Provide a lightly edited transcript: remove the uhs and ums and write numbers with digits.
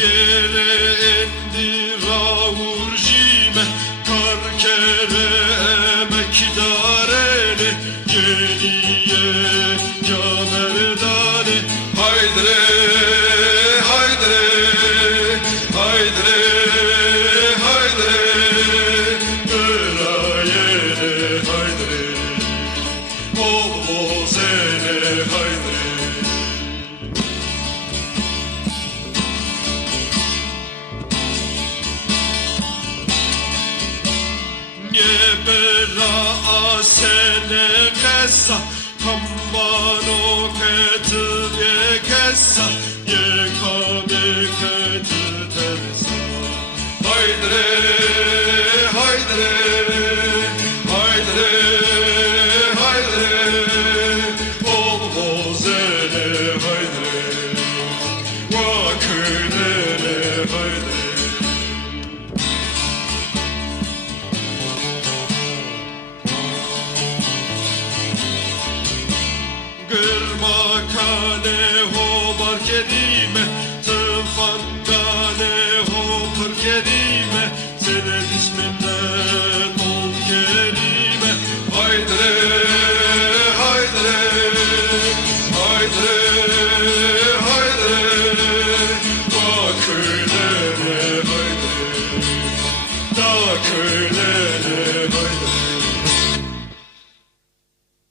Gele endi ravurcime karkere emekdarele geliye camerdane haydre haydre haydre haydre belayele haydre bol bozene haydre. Bela asene kessa kambano ketye kessa ye kame ketye tersa haydre haydre haydre haydre bol bozene haydre vakülene haydre. Gırmakane ho barkedime tıfangane ho pırkedime senin isminden ol kelime haydre haydre haydre haydre bakülene haydre da köyne